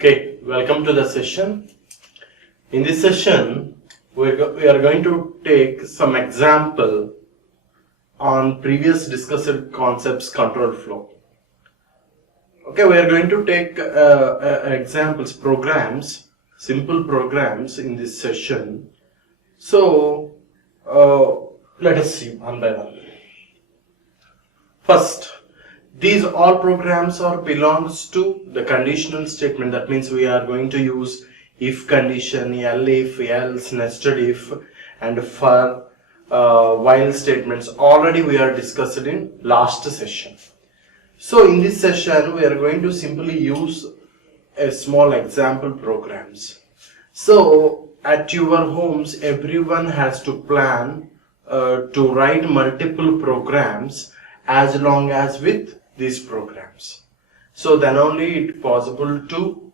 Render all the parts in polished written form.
Okay, welcome to the session. In this session, we are going to take some example on previous discussed concepts control flow. Okay, we are going to take examples, programs, simple programs in this session. So, let us see one by one. First, these all programs belongs to the conditional statement. That means we are going to use if condition, if, else, nested if, and for while statements. Already we are discussed in last session. So in this session we are going to simply use a small example programs. So at your homes everyone has to plan to write multiple programs as long as with these programs. So then only it's possible to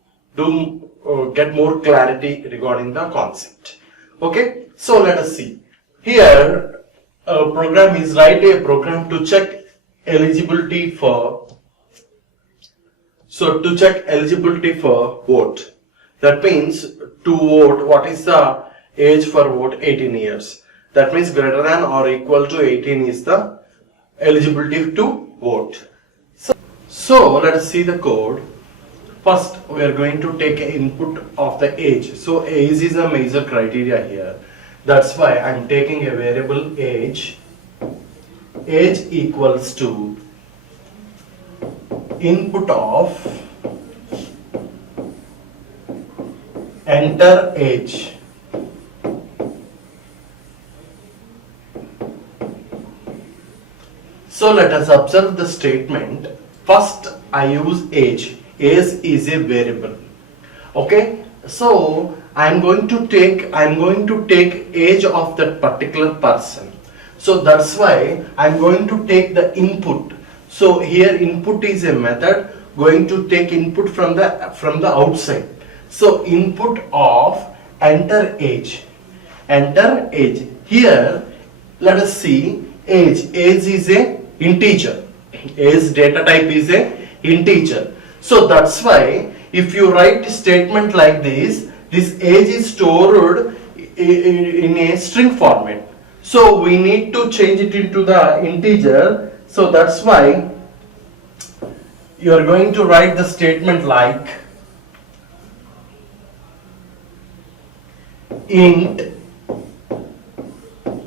get more clarity regarding the concept. Okay, so let us see. Here a program is write a program to check eligibility for vote. That means to vote, what is the age for vote? 18 years. That means greater than or equal to 18 is the eligibility to vote. So let us see the code. First we are going to take an input of the age. So age is a major criteria here. That's why I am taking a variable age. Age equals to input of enter age. So let us observe the statement. First I use age. Age is a variable. Okay, so I am going to take age of that particular person. So that's why I am going to take the input. So here input is a method going to take input from the outside. So input of enter age. Enter age. Here let us see age. Age is a integer. Age data type is a integer. So that's why if you write a statement like this age is stored in a string format. So we need to change it into the integer. So that's why you are going to write the statement like int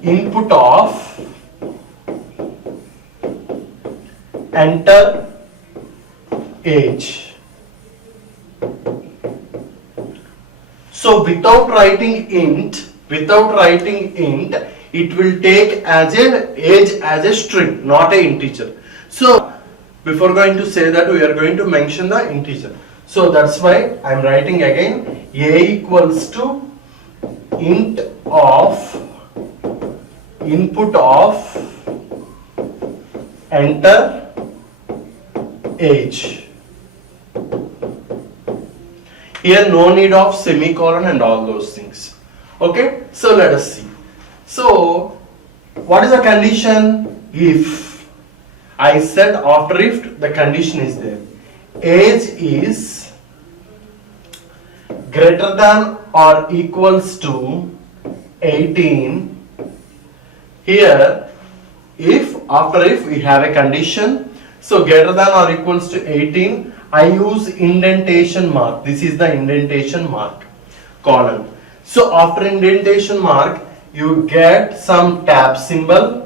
input of enter age. So without writing int, it will take as a age as a string, not a integer. So before going to say that, we are going to mention the integer. So that's why I am writing again a equals to int of input of enter age. Here no need of semicolon and all those things. Okay, so let us see. So what is the condition? If I said after if the condition is there, age is greater than or equals to 18. Here if after if we have a condition, so greater than or equals to 18, I use indentation mark. This is the indentation mark column. So after indentation mark, you get some tab symbol,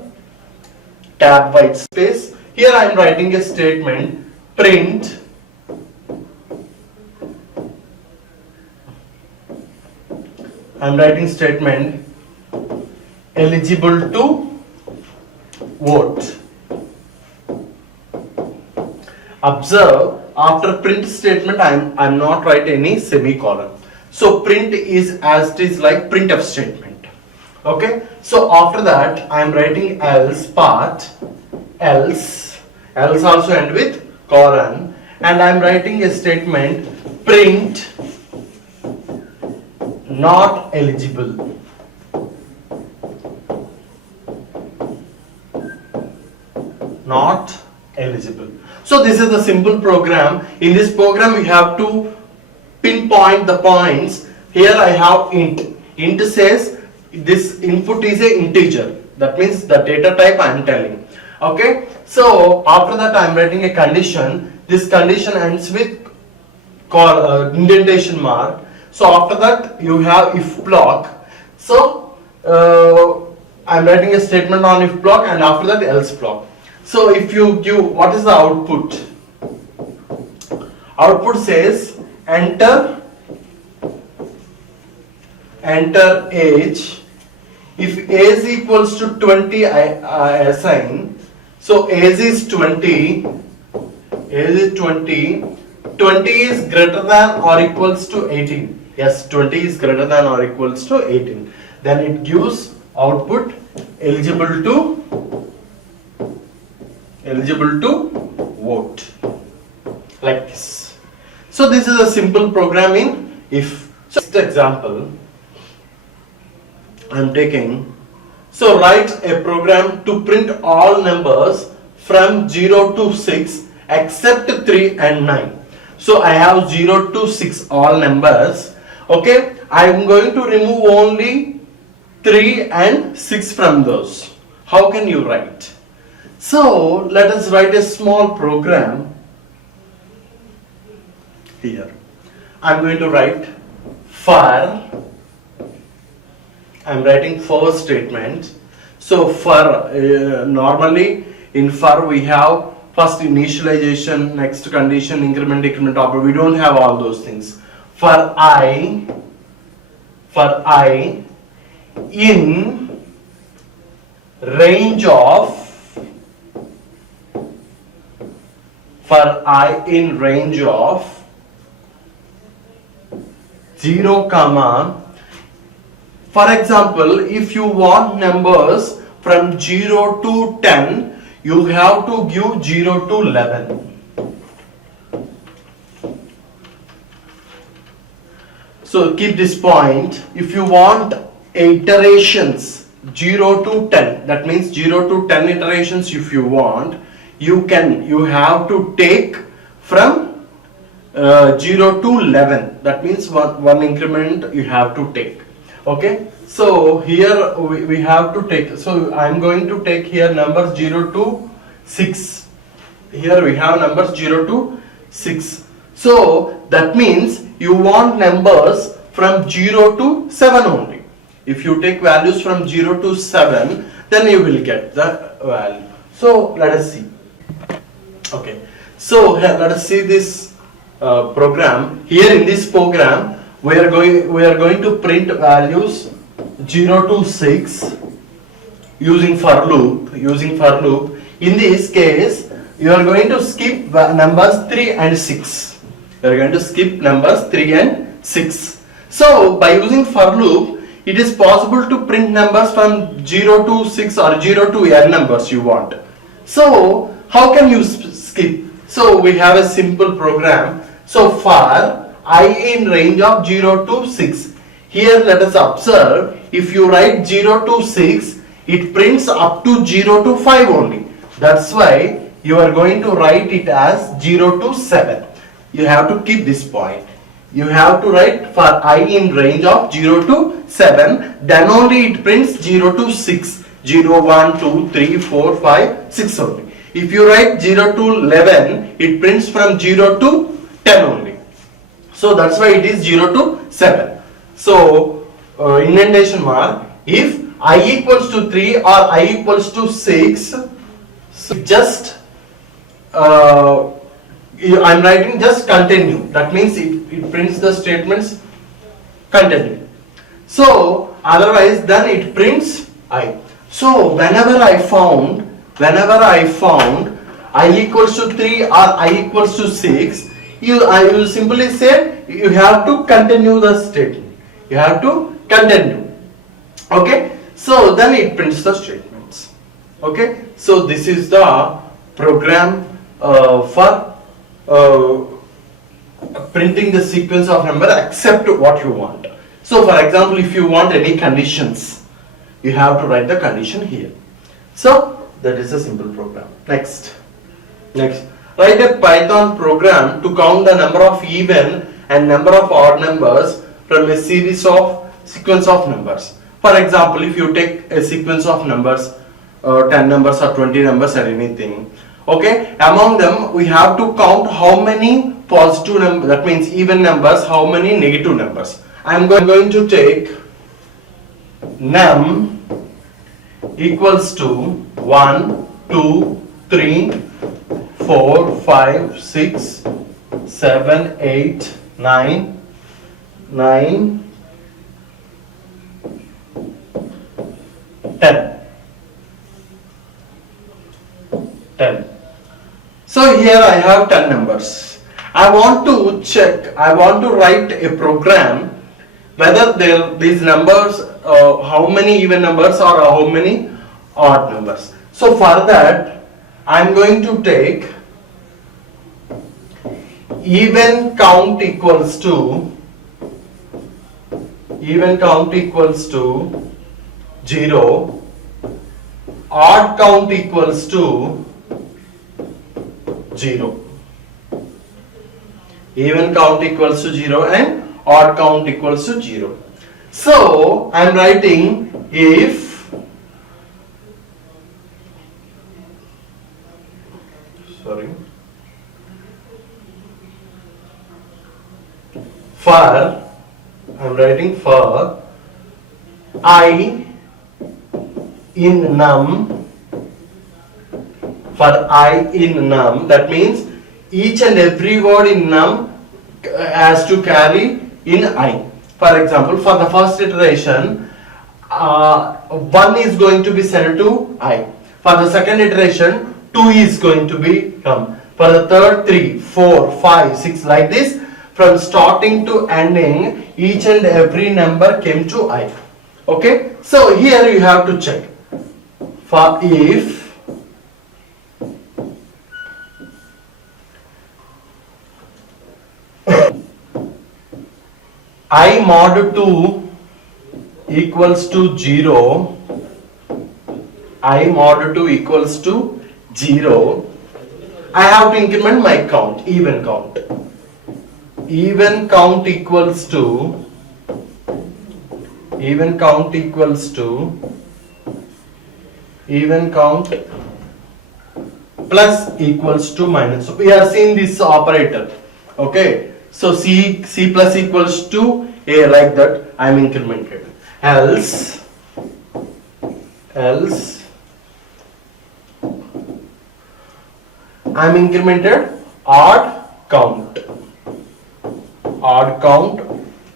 tab white space. Here I am writing a statement print eligible to vote. Observe after print statement I am not writing any semicolon. So print is as it is like printf statement. Okay, so after that I am writing else part, else also end with colon, and I am writing a statement print not eligible. Not eligible. So this is the simple program. In this program we have to pinpoint the points. Here I have int. Int says this input is a integer. That means the data type I am telling. Okay. So after that I am writing a condition. This condition ends with indentation mark. So after that you have if block. So I am writing a statement on if block, and after that else block. So if you give, what is the output? Output says enter age. If age equals to 20, I assign. So age is 20. Age is 20. 20 is greater than or equals to 18. Yes, 20 is greater than or equals to 18. Then it gives output eligible to vote, like this. So this is a simple program in if. So next example I am taking. So write a program to print all numbers from 0 to 6 except 3 and 9. So I have 0 to 6 all numbers. Okay, I am going to remove only 3 and 6 from those. How can you write? So let us write a small program here. I am going to write for. I am writing for statement. So for normally in for we have first initialization, next condition, increment, decrement, operator. We don't have all those things. For I in range of, for I in range of 0, for example, if you want numbers from 0 to 10, you have to give 0 to 11. So keep this point. If you want iterations 0 to 10, that means 0 to 10 iterations if you want, you have to take from 0 to 11. That means one increment you have to take. Okay, so here we have to take, so I am going to take here numbers 0 to 6. Here we have numbers 0 to 6. So that means you want numbers from 0 to 7 only. If you take values from 0 to 7, then you will get the value. So let us see. Okay, so here let us see this program. Here in this program we are going to print values 0 to 6 using for loop. In this case you are going to skip numbers 3 and 6. You are going to skip numbers 3 and 6. So by using for loop, it is possible to print numbers from 0 to 6 or 0 to n numbers you want. So how can you skip? So we have a simple program. So for I in range of 0 to 6. Here let us observe, if you write 0 to 6, it prints up to 0 to 5 only. That's why you are going to write it as 0 to 7. You have to keep this point. You have to write for I in range of 0 to 7, then only it prints 0 to 6. 0, 1, 2, 3, 4, 5, 6 only. If you write 0 to 11, it prints from 0 to 10 only. So that's why it is 0 to 7. So indentation mark, if I equals to 3 or I equals to 6, so just I'm writing just continue. That means it prints the statements continue. So otherwise then it prints I. So whenever I found I equals to 3 or I equals to 6, I will simply say you have to continue the statement. You have to continue. Okay. So then it prints the statements. Okay. So this is the program for printing the sequence of number except what you want. So for example, if you want any conditions, you have to write the condition here. So that is a simple program. Next, write a Python program to count the number of even and number of odd numbers from a sequence of numbers. For example, if you take a sequence of numbers, 10 numbers or 20 numbers or anything, okay, among them we have to count how many positive numbers, that means even numbers, how many negative numbers. I am going to take num equals to 1, 2, 3, 4, 5, 6, 7, 8, 9, 10. So here I have 10 numbers. I want to check, I want to write a program whether these numbers, how many even numbers or how many odd numbers. So for that, I am going to take even count equals to 0, odd count equals to 0. Even count equals to 0 and odd count equals to 0. So I am writing if for I in num, that means each and every word in num has to carry in I. For example, for the first iteration, 1 is going to be sent to I. For the second iteration, 2 is going to be come. For the third, 3, 4, 5, 6, like this. From starting to ending, each and every number came to I. Okay? So here you have to check. For if I mod 2 equals to 0, I mod 2 equals to 0, I have to increment my count, even count. Even count equals to plus equals to minus. So we have seen this operator. Okay. So C plus equals to A, like that I am incremented. Else I am incremented odd count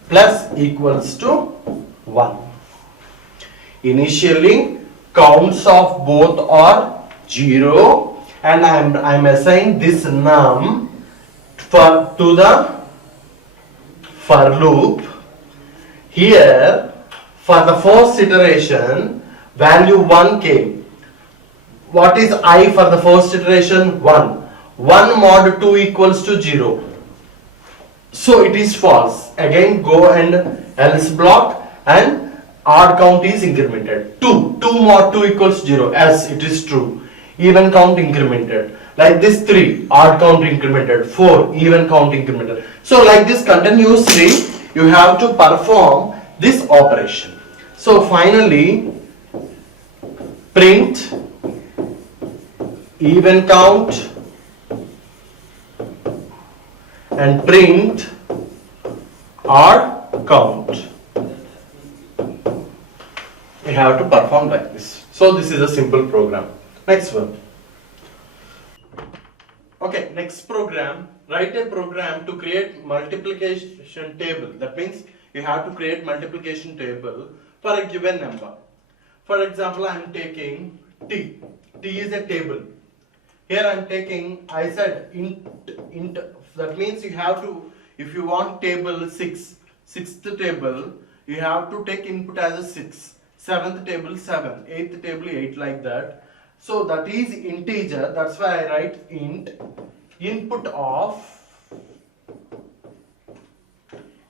plus equals to 1. Initially counts of both are 0 and I am assigning this num to the for loop. Here for the first iteration value 1 came. What is I for the first iteration? 1. 1 mod 2 equals to 0. So it is false. Again go and else block and odd count is incremented. 2 mod 2 equals 0. As it is true. Even count incremented. Like this 3 odd count incremented. 4 even count incremented. So like this continuously you have to perform this operation. So finally print even count and print odd count. You have to perform like this. So this is a simple program. Next one. Okay, next program. Write a program to create multiplication table. That means you have to create multiplication table for a given number. For example, I am taking T. T is a table. Here I am taking, I said int. That means you have to, if you want table 6, sixth table, you have to take input as a 6. Seventh table 7, eighth table 8, like that. So that is integer. That's why I write int input of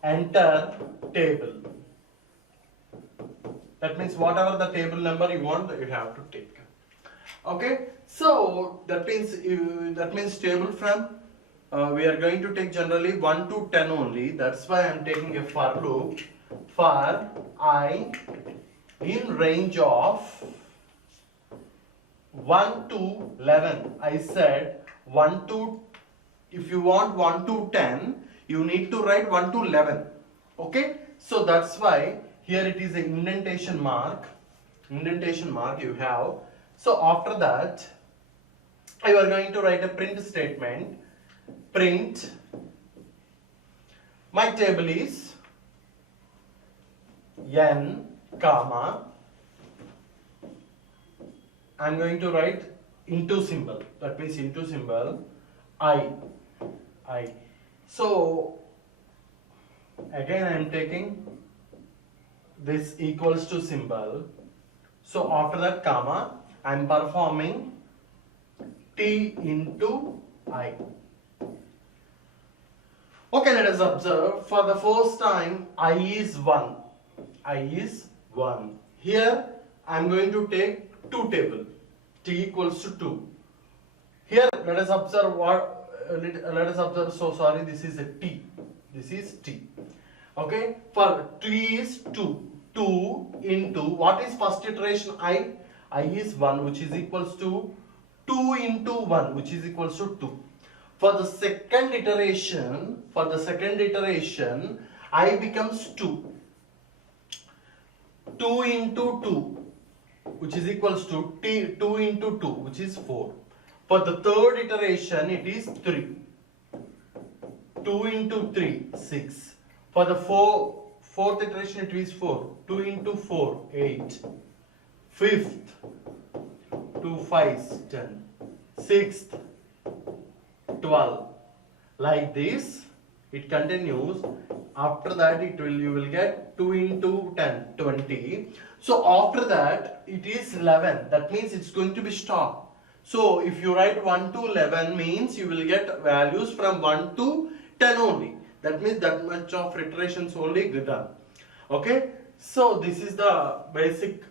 enter table. That means whatever the table number you want, you have to take. Okay. So that means table from we are going to take generally 1 to 10 only. That's why I am taking a for loop for I in range of 1 to 11. I said 1 to, if you want 1 to 10, you need to write 1 to 11. Okay, so that's why here it is an indentation mark you have. So after that you are going to write a print statement. Print, my table is n comma, I am going to write into symbol, that means into symbol I. So again I am taking this equals to symbol. So after that comma, I am performing T into I. Okay, let us observe. For the first time, I is 1. I is 1. Here I am going to take 2 table. T equals to 2. Here let us observe what let us observe. So sorry, this is a T. This is T. Okay, for T is 2. 2 into what is first iteration I? I is 1, which is equals to 2 into 1, which is equals to 2. For the second iteration, I becomes 2. 2 into 2, which is equals to 2 into 2, which is 4. For the third iteration, it is 3. 2 into 3, 6. For the fourth iteration, it is 4. 2 into 4, 8. Fifth, 2 5s, 10. Sixth, 12. Like this, it continues. After that, you will get 2 into 10, 20. So after that, it is 11. That means it's going to be stop. So if you write 1 to 11 means you will get values from 1 to 10 only. That means that much of iterations only done. Okay. So this is the basic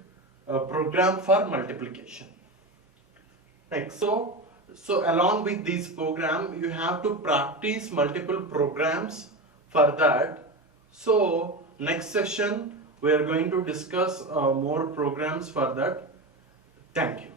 program for multiplication. Next, so along with this program, you have to practice multiple programs for that. So next session we are going to discuss more programs for that. Thank you.